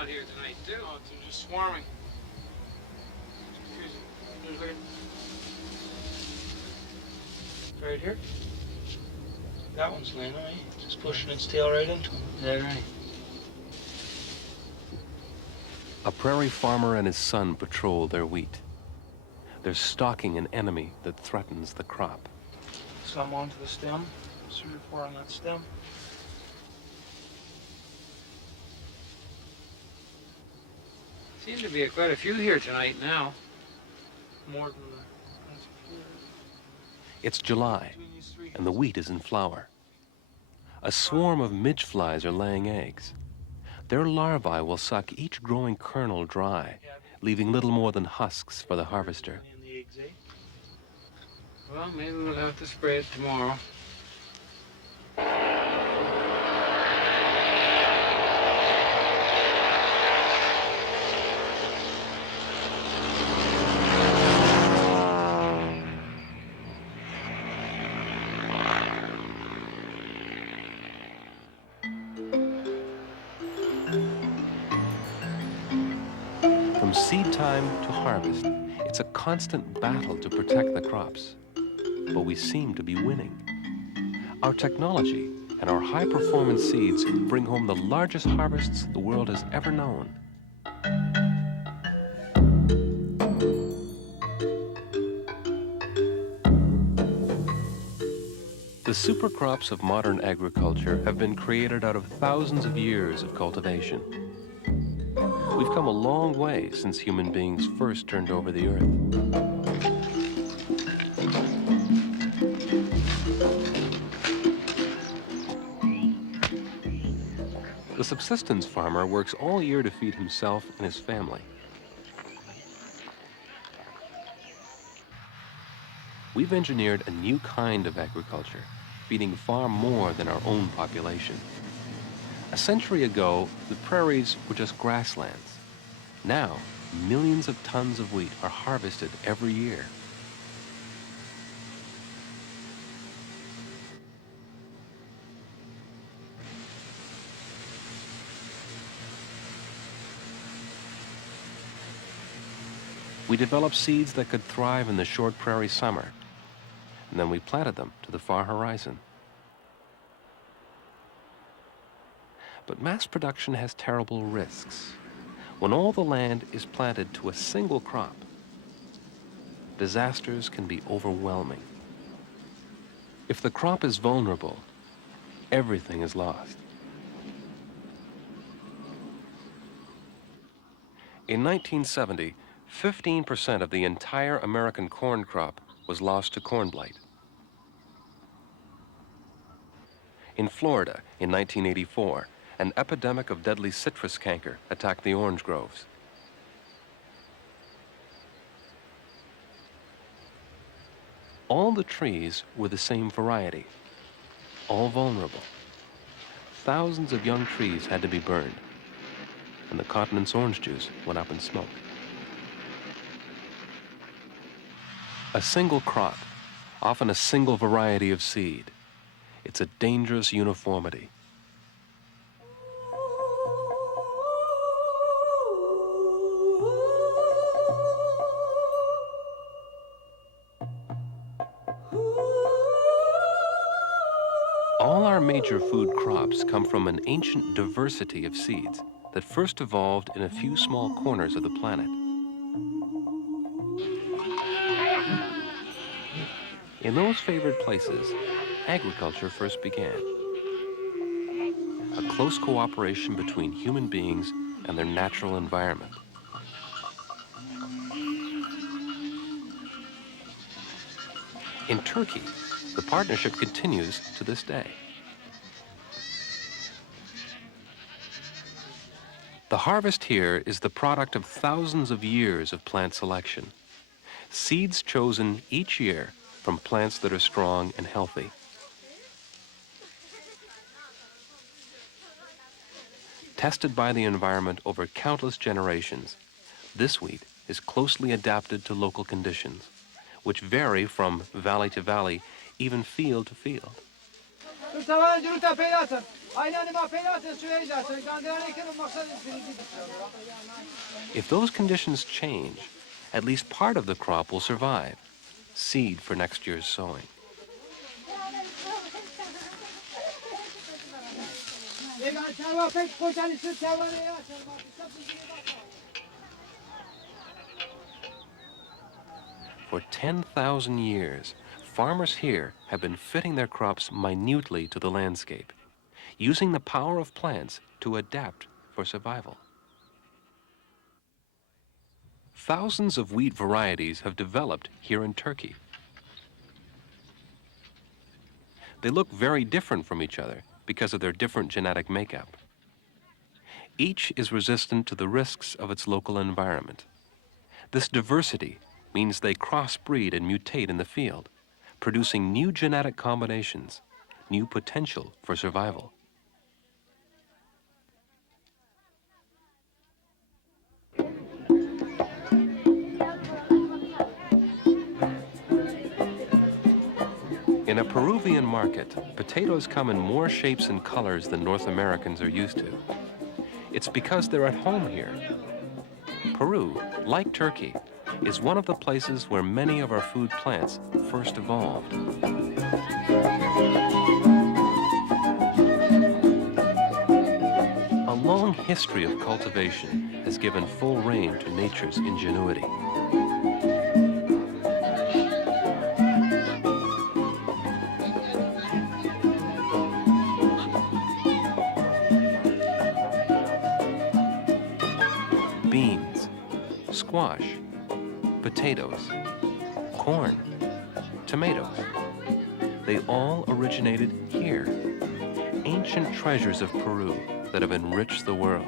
out here tonight, too. Oh, they're just swarming. There's like right here. That one's landing, eh? Just pushing its tail right into him. Yeah, right. A prairie farmer and his son patrol their wheat. They're stalking an enemy that threatens the crop. Some onto the stem. 3 or 4 on that stem. Seems to be quite a few here tonight now. More than the... It's July, and the wheat is in flower. A swarm of midge flies are laying eggs. Their larvae will suck each growing kernel dry, leaving little more than husks for the harvester. Well, maybe we'll have to spray it tomorrow. From seed time to harvest, it's a constant battle to protect the crops. But we seem to be winning. Our technology and our high-performance seeds bring home the largest harvests the world has ever known. The supercrops of modern agriculture have been created out of thousands of years of cultivation. We've come a long way since human beings first turned over the earth. The subsistence farmer works all year to feed himself and his family. We've engineered a new kind of agriculture, feeding far more than our own population. A century ago, the prairies were just grasslands. Now, millions of tons of wheat are harvested every year. We developed seeds that could thrive in the short prairie summer, and then we planted them to the far horizon. But mass production has terrible risks. When all the land is planted to a single crop, disasters can be overwhelming. If the crop is vulnerable, everything is lost. In 1970, 15% of the entire American corn crop was lost to corn blight. In Florida, in 1984, an epidemic of deadly citrus canker attacked the orange groves. All the trees were the same variety, all vulnerable. Thousands of young trees had to be burned, and the continent's orange juice went up in smoke. A single crop, often a single variety of seed. It's a dangerous uniformity. All our major food crops come from an ancient diversity of seeds that first evolved in a few small corners of the planet. In those favored places, agriculture first began. A close cooperation between human beings and their natural environment. In Turkey, the partnership continues to this day. The harvest here is the product of thousands of years of plant selection. Seeds chosen each year from plants that are strong and healthy. Tested by the environment over countless generations, this wheat is closely adapted to local conditions, which vary from valley to valley, even field to field. If those conditions change, at least part of the crop will survive, seed for next year's sowing. For 10,000 years, farmers here have been fitting their crops minutely to the landscape, using the power of plants to adapt for survival. Thousands of wheat varieties have developed here in Turkey. They look very different from each other because of their different genetic makeup. Each is resistant to the risks of its local environment. This diversity means they crossbreed and mutate in the field, producing new genetic combinations, new potential for survival. In a Peruvian market, potatoes come in more shapes and colors than North Americans are used to. It's because they're at home here. Peru, like Turkey, is one of the places where many of our food plants first evolved. A long history of cultivation has given full rein to nature's ingenuity. Beans, squash, potatoes, corn, tomatoes. They all originated here, ancient treasures of Peru that have enriched the world.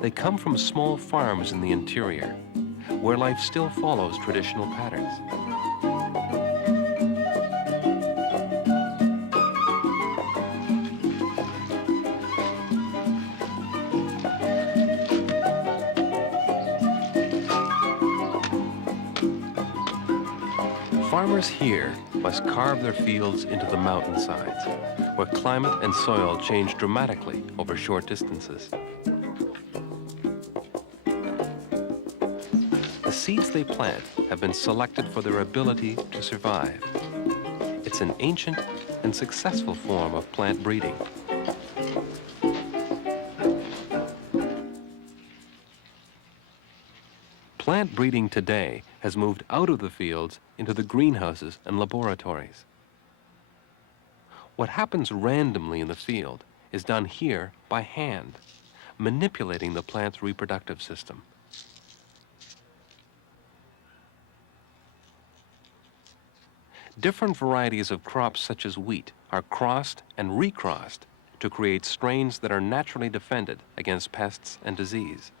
They come from small farms in the interior, where life still follows traditional patterns. Farmers here must carve their fields into the mountainsides, where climate and soil change dramatically over short distances. The seeds they plant have been selected for their ability to survive. It's an ancient and successful form of plant breeding. Plant breeding today has moved out of the fields into the greenhouses and laboratories. What happens randomly in the field is done here by hand, manipulating the plant's reproductive system. Different varieties of crops such as wheat are crossed and recrossed to create strains that are naturally defended against pests and disease.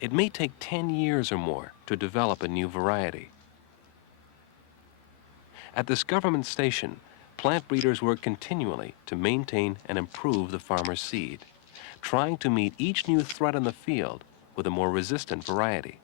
It may take 10 years or more to develop a new variety. At this government station, plant breeders work continually to maintain and improve the farmer's seed, trying to meet each new threat in the field with a more resistant variety.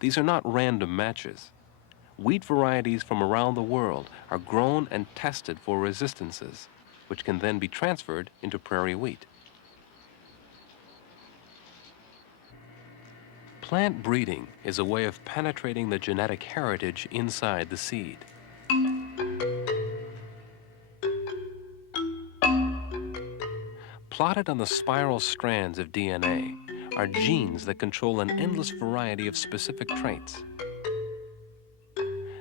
These are not random matches. Wheat varieties from around the world are grown and tested for resistances, which can then be transferred into prairie wheat. Plant breeding is a way of penetrating the genetic heritage inside the seed. Plotted on the spiral strands of DNA are genes that control an endless variety of specific traits.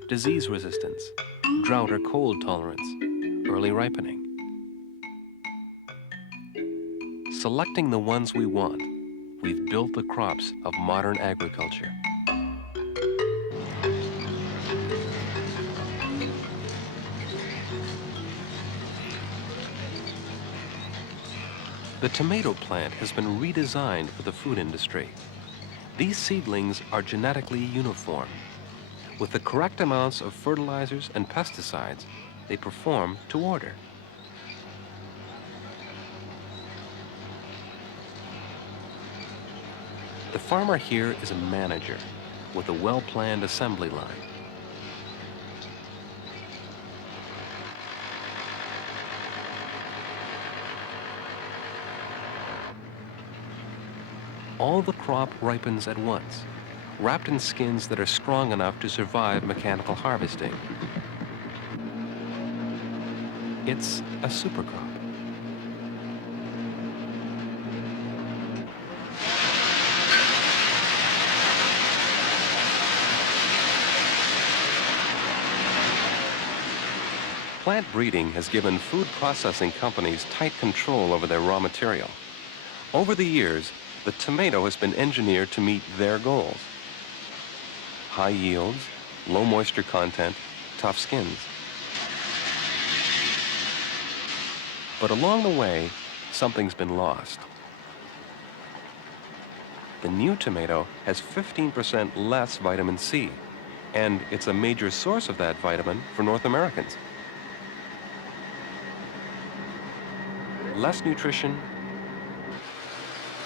Disease resistance, drought or cold tolerance, early ripening. Selecting the ones we want, we've built the crops of modern agriculture. The tomato plant has been redesigned for the food industry. These seedlings are genetically uniform. With the correct amounts of fertilizers and pesticides, they perform to order. The farmer here is a manager with a well-planned assembly line. All the crop ripens at once, wrapped in skins that are strong enough to survive mechanical harvesting. It's a super crop. Plant breeding has given food processing companies tight control over their raw material. Over the years, the tomato has been engineered to meet their goals. High yields, low moisture content, tough skins. But along the way, something's been lost. The new tomato has 15% less vitamin C, and it's a major source of that vitamin for North Americans. Less nutrition,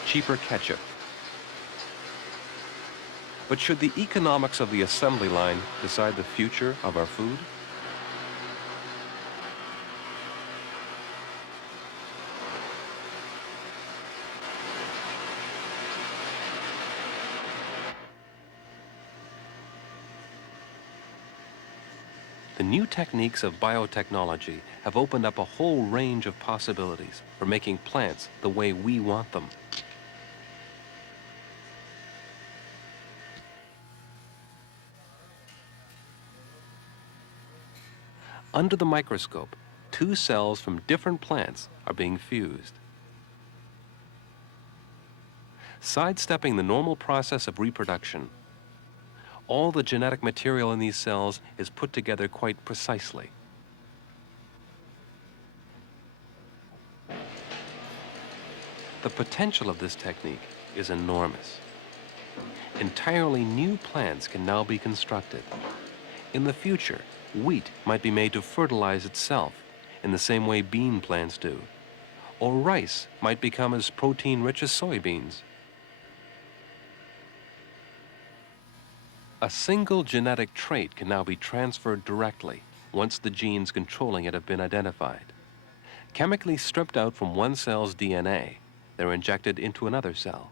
cheaper ketchup. But should the economics of the assembly line decide the future of our food? The new techniques of biotechnology have opened up a whole range of possibilities for making plants the way we want them. Under the microscope, two cells from different plants are being fused. Sidestepping the normal process of reproduction, all the genetic material in these cells is put together quite precisely. The potential of this technique is enormous. Entirely new plants can now be constructed. In the future, wheat might be made to fertilize itself in the same way bean plants do, or rice might become as protein-rich as soybeans. A single genetic trait can now be transferred directly once the genes controlling it have been identified. Chemically stripped out from one cell's DNA, they're injected into another cell.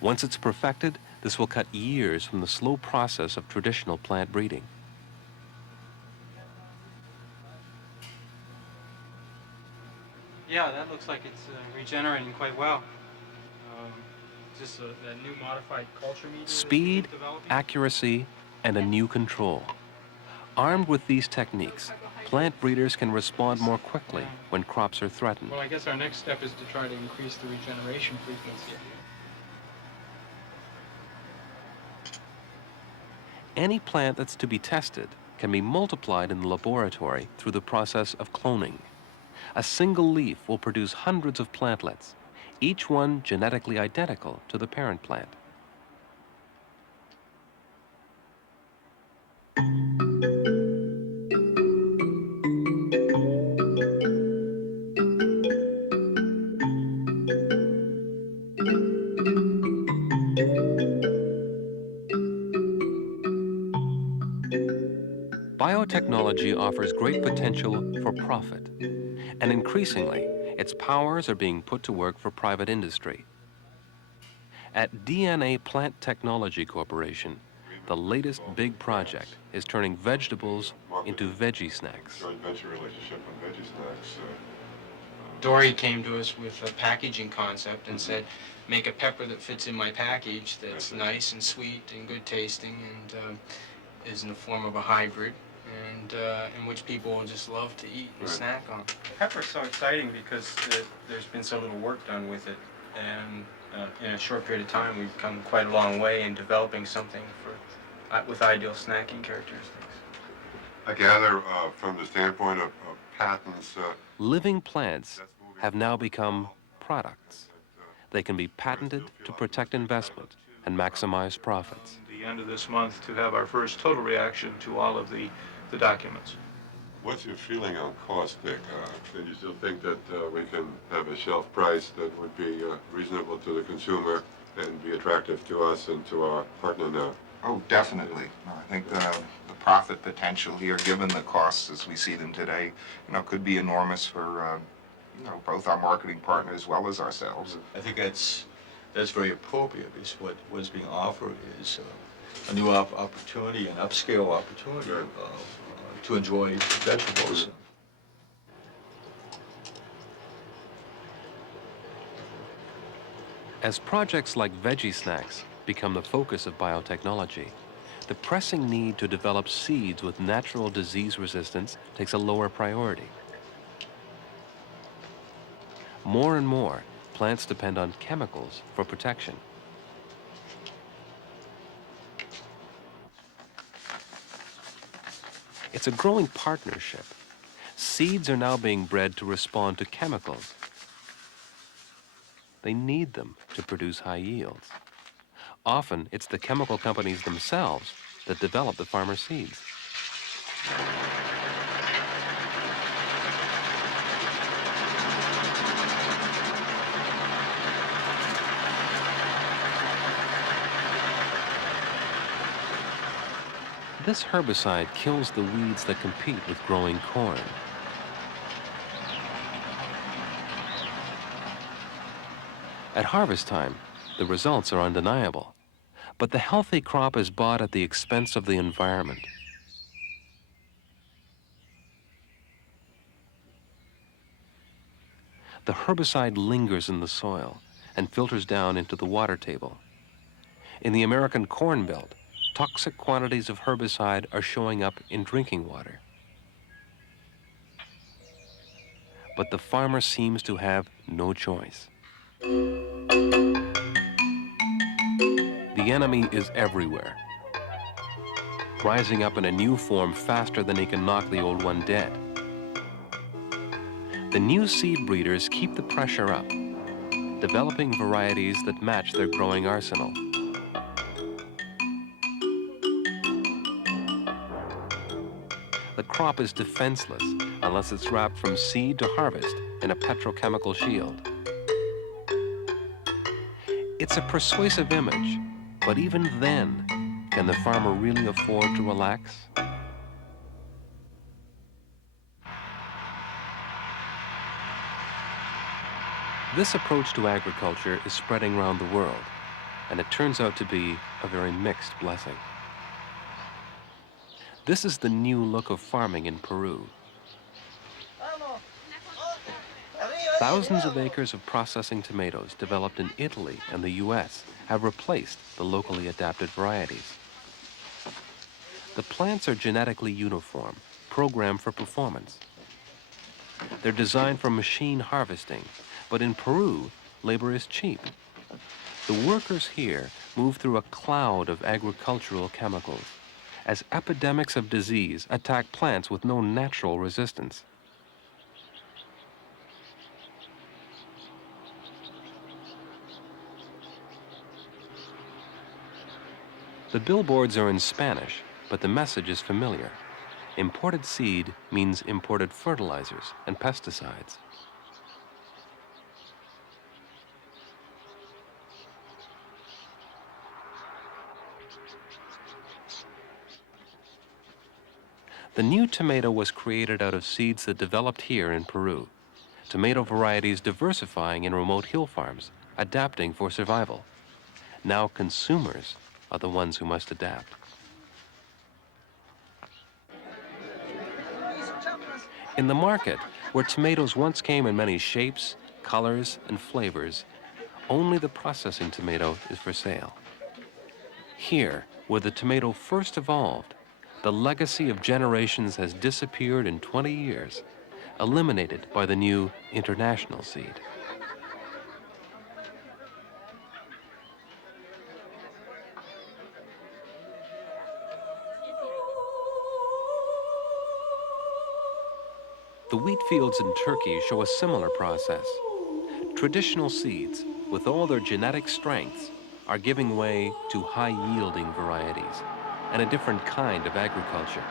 Once it's perfected, this will cut years from the slow process of traditional plant breeding. Yeah, that looks like it's regenerating quite well. Just that new modified culture medium. Speed, accuracy, and a new control. Armed with these techniques, plant breeders can respond more quickly when crops are threatened. Well, I guess our next step is to try to increase the regeneration frequency. Any plant that's to be tested can be multiplied in the laboratory through the process of cloning. A single leaf will produce hundreds of plantlets, each one genetically identical to the parent plant. Biotechnology offers great potential for profit, and increasingly, its powers are being put to work for private industry. At DNA Plant Technology Corporation, the latest big project is turning vegetables into veggie snacks. Joint venture relationship on veggie snacks. Dory came to us with a packaging concept and said, make a pepper that fits in my package that's nice and sweet and good tasting and is in the form of a hybrid and in which people will just love to eat and snack on. Pepper's so exciting because there's been so little work done with it, and in a short period of time we've come quite a long way in developing something with ideal snacking characteristics. I gather from the standpoint of patents. Living plants have now become products. They can be patented to protect investment and maximize profits. The end of this month to have our first total reaction to all of the documents. What's your feeling on cost, Dick? Do you still think that we can have a shelf price that would be reasonable to the consumer and be attractive to us and to our partner now? Oh, definitely. I think the profit potential here, given the costs as we see them today, could be enormous for both our marketing partner as well as ourselves. I think that's very appropriate. Because what's being offered is a new opportunity, an upscale opportunity to enjoy vegetables. As projects like veggie snacks become the focus of biotechnology, the pressing need to develop seeds with natural disease resistance takes a lower priority. More and more, plants depend on chemicals for protection. It's a growing partnership. Seeds are now being bred to respond to chemicals. They need them to produce high yields. Often, it's the chemical companies themselves that develop the farmer seeds. This herbicide kills the weeds that compete with growing corn. At harvest time, the results are undeniable, but the healthy crop is bought at the expense of the environment. The herbicide lingers in the soil and filters down into the water table. In the American Corn Belt, toxic quantities of herbicide are showing up in drinking water. But the farmer seems to have no choice. The enemy is everywhere, rising up in a new form faster than he can knock the old one dead. The new seed breeders keep the pressure up, developing varieties that match their growing arsenal. The crop is defenseless unless it's wrapped from seed to harvest in a petrochemical shield. It's a persuasive image, but even then, can the farmer really afford to relax? This approach to agriculture is spreading around the world, and it turns out to be a very mixed blessing. This is the new look of farming in Peru. Thousands of acres of processing tomatoes developed in Italy and the US have replaced the locally adapted varieties. The plants are genetically uniform, programmed for performance. They're designed for machine harvesting, but in Peru, labor is cheap. The workers here move through a cloud of agricultural chemicals as epidemics of disease attack plants with no natural resistance. The billboards are in Spanish, but the message is familiar. Imported seed means imported fertilizers and pesticides. The new tomato was created out of seeds that developed here in Peru. Tomato varieties diversifying in remote hill farms, adapting for survival. Now consumers are the ones who must adapt. In the market, where tomatoes once came in many shapes, colors, and flavors, only the processing tomato is for sale. Here, where the tomato first evolved, the legacy of generations has disappeared in 20 years, eliminated by the new international seed. The wheat fields in Turkey show a similar process. Traditional seeds, with all their genetic strengths, are giving way to high-yielding varieties and a different kind of agriculture.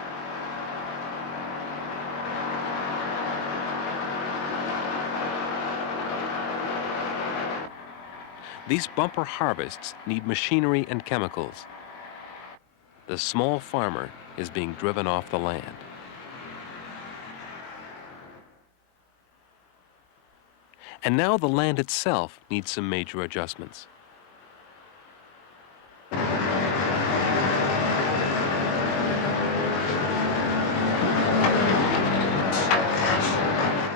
These bumper harvests need machinery and chemicals. The small farmer is being driven off the land. And now the land itself needs some major adjustments.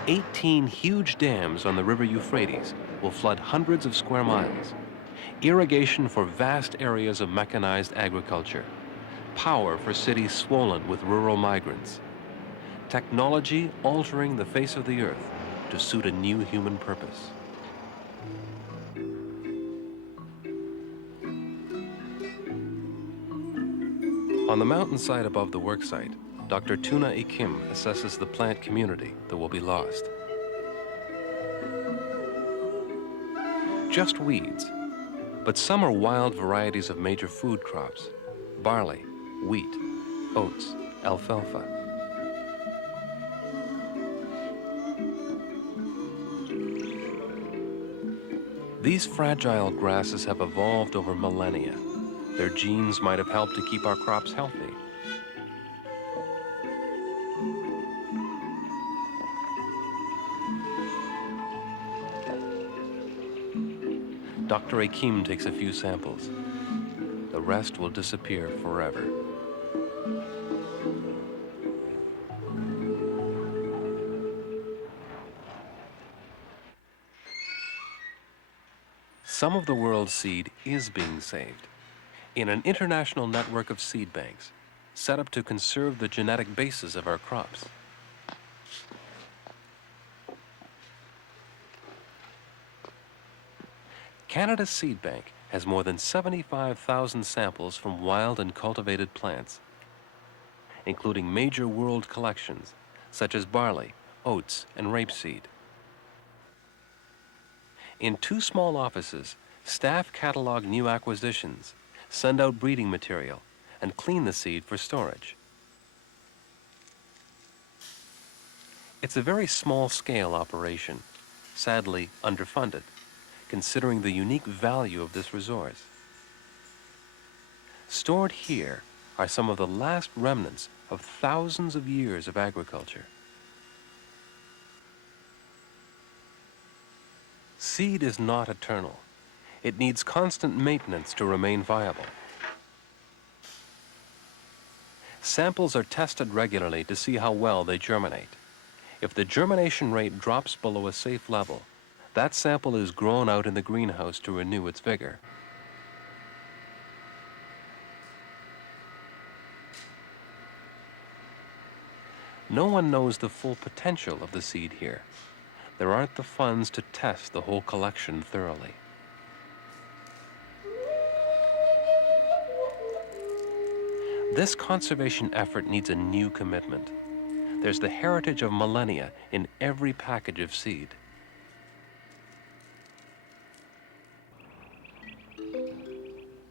"18 huge dams on the river Euphrates will flood hundreds of square miles. Irrigation for vast areas of mechanized agriculture. Power for cities swollen with rural migrants. Technology altering the face of the earth to suit a new human purpose." On the mountainside above the worksite, Dr. Tuna Ikim assesses the plant community that will be lost. Just weeds, but some are wild varieties of major food crops: barley, wheat, oats, alfalfa. These fragile grasses have evolved over millennia. Their genes might have helped to keep our crops healthy. Dr. Akim takes a few samples. The rest will disappear forever. Some of the world's seed is being saved in an international network of seed banks set up to conserve the genetic basis of our crops. Canada's seed bank has more than 75,000 samples from wild and cultivated plants, including major world collections such as barley, oats, and rapeseed. In 2 small offices, staff catalog new acquisitions, send out breeding material, and clean the seed for storage. It's a very small-scale operation, sadly underfunded, considering the unique value of this resource. Stored here are some of the last remnants of thousands of years of agriculture. Seed is not eternal. It needs constant maintenance to remain viable. Samples are tested regularly to see how well they germinate. If the germination rate drops below a safe level, that sample is grown out in the greenhouse to renew its vigor. No one knows the full potential of the seed here. There aren't the funds to test the whole collection thoroughly. This conservation effort needs a new commitment. There's the heritage of millennia in every package of seed.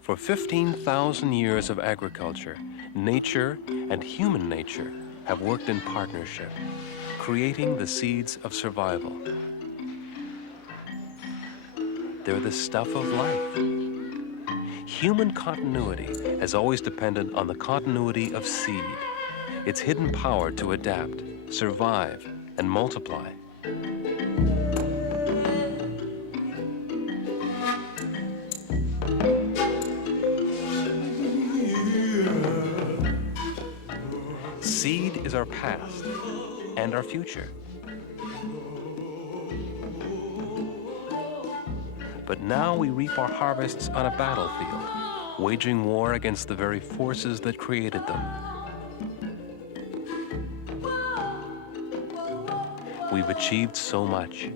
For 15,000 years of agriculture, nature and human nature have worked in partnership, creating the seeds of survival. They're the stuff of life. Human continuity has always depended on the continuity of seed, its hidden power to adapt, survive, and multiply. Seed is our past and our future. But now we reap our harvests on a battlefield, waging war against the very forces that created them. We've achieved so much,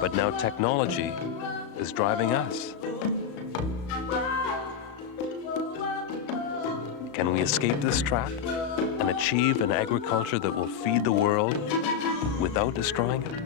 but now technology is driving us. Can we escape this trap and achieve an agriculture that will feed the world without destroying it?